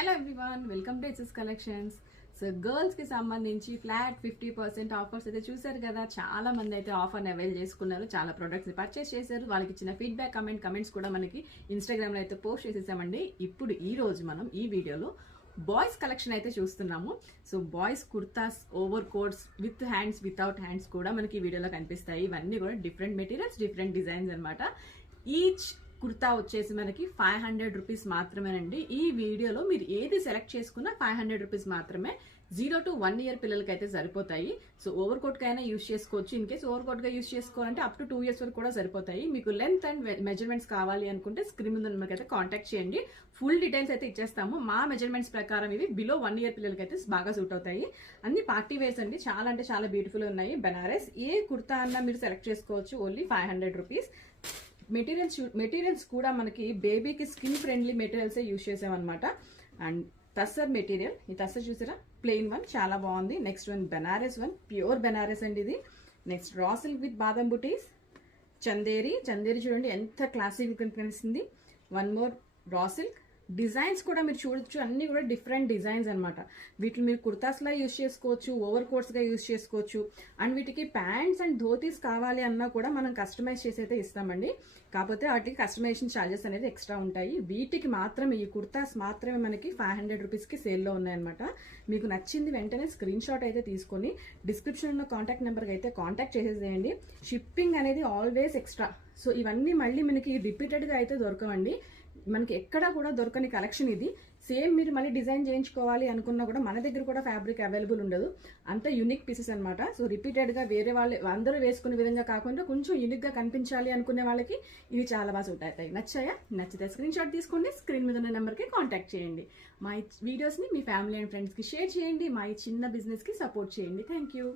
Hello everyone, welcome to SS collections. So girls కి సంబంధించి flat 50% offers అయితే చూసారు కదా. చాలా మంది అయితే ఆఫర్ని అవైల్ చేసుకున్నారు, చాలా ప్రొడక్ట్స్ పర్చేస్ చేశారు. వాళ్ళకి ఇచ్చిన ఫీడ్బ్యాక్ కమెంట్స్ కూడా మనకి ఇన్స్టాగ్రామ్ లో అయితే పోస్ట్ చేసేసామండి. ఇప్పుడు ఈ రోజు మనం ఈ వీడియోలో బాయ్స్ కలెక్షన్ అయితే చూస్తున్నాము. So boys kurtas, over coats with hands, without hands కూడా మనకి ఈ వీడియోలో కనిపిస్తాయి. ఇవన్నీ కూడా డిఫరెంట్ మెటీరియల్స్, డిఫరెంట్ డిజైన్స్ అనమాట. ఈచ్ కుర్తా వచ్చేసి మనకి 500 రూపీస్ మాత్రమేనండి. ఈ వీడియోలో మీరు ఏది సెలెక్ట్ చేసుకున్నా 500 రూపీస్ మాత్రమే. 0 to 1 year పిల్లలకి అయితే సరిపోతాయి. సో ఓవర్ కోట్ కైనా యూజ్ చేసుకోవచ్చు. ఇన్ కేసు ఓవర్ కోట్ గా యూజ్ చేసుకోవాలంటే అప్ టు 2 years వరకు కూడా సరిపోతాయి. మీకు లెంత్ అండ్ మెజర్మెంట్స్ కావాలి అనుకుంటే స్క్రీన్ మీద మనకైతే కాంటాక్ట్ చేయండి. ఫుల్ డీటెయిల్స్ అయితే ఇచ్చేస్తాము. మా మెజర్మెంట్స్ ప్రకారం ఇవి బిలో 1 year పిల్లలకి అయితే బాగా సూట్ అవుతాయి. అన్ని పార్టీ వేర్స్ అండి, చాలా అంటే చాలా బ్యూటిఫుల్ ఉన్నాయి. బెనారస్ ఏ కుర్తా అన్నా మీరు సెలెక్ట్ చేసుకోవచ్చు. Only 500 rupees. మెటీరియల్స్ కూడా మనకి బేబీకి స్కిన్ ఫ్రెండ్లీ మెటీరియల్స్ యూజ్ చేసామన్నమాట. అండ్ టస్సర్ మెటీరియల్, ఈ టస్సర్ చూసారా, ప్లెయిన్ వన్ చాలా బాగుంది. Next one Banaras one, pure Banaras అండి ఇది. నెక్స్ట్ రా సిల్క్ విత్ బాదం బుటీస్. చందేరి చూడండి ఎంత క్లాసిక్ కనిపిస్తుంది. One more raw silk. Designs కూడా మీరు చూడొచ్చు, అన్ని కూడా డిఫరెంట్ డిజైన్స్ అనమాట. వీటిని మీరు కుర్తాస్లా యూజ్ చేసుకోవచ్చు, ఓవర్ కోట్స్గా యూజ్ చేసుకోవచ్చు. అండ్ వీటికి ప్యాంట్స్ అండ్ ధోతీస్ కావాలి అన్నా కూడా మనం కస్టమైజ్ చేసి అయితే ఇస్తామండి. కాకపోతే వాటికి కస్టమైజేషన్ ఛార్జెస్ అనేది ఎక్స్ట్రా ఉంటాయి. వీటికి మాత్రమే, ఈ కుర్తాస్ మాత్రమే మనకి 500 రూపీస్కి సేల్లో ఉన్నాయన్నమాట. మీకు నచ్చింది వెంటనే స్క్రీన్ షాట్ అయితే తీసుకొని డిస్క్రిప్షన్ ఉన్న కాంటాక్ట్ నెంబర్కి అయితే కాంటాక్ట్ చేసేసేయండి. షిప్పింగ్ అనేది ఆల్వేస్ ఎక్స్ట్రా. సో ఇవన్నీ మళ్ళీ మనకి రిపీటెడ్గా అయితే దొరకవండి. మనకి ఎక్కడా కూడా దొరకని కలెక్షన్ ఇది. సేమ్ మీరు మళ్ళీ డిజైన్ చేయించుకోవాలి అనుకున్నా కూడా మన దగ్గర కూడా ఫ్యాబ్రిక్ అవైలబుల్ ఉండదు. అంత యూనిక్ పీసెస్ అనమాట. సో రిపీటెడ్గా వేరే వాళ్ళు అందరూ వేసుకునే విధంగా కాకుండా కొంచెం యూనిక్గా కనిపించాలి అనుకునే వాళ్ళకి ఇవి చాలా బాగా సూట్ అవుతాయి. నచ్చితే స్క్రీన్ షాట్ తీసుకోండి, స్క్రీన్ మీద ఉన్న నెంబర్కి కాంటాక్ట్ చేయండి. మా వీడియోస్ని మీ ఫ్యామిలీ అండ్ ఫ్రెండ్స్కి షేర్ చేయండి. మా చిన్న బిజినెస్కి సపోర్ట్ చేయండి. Thank you.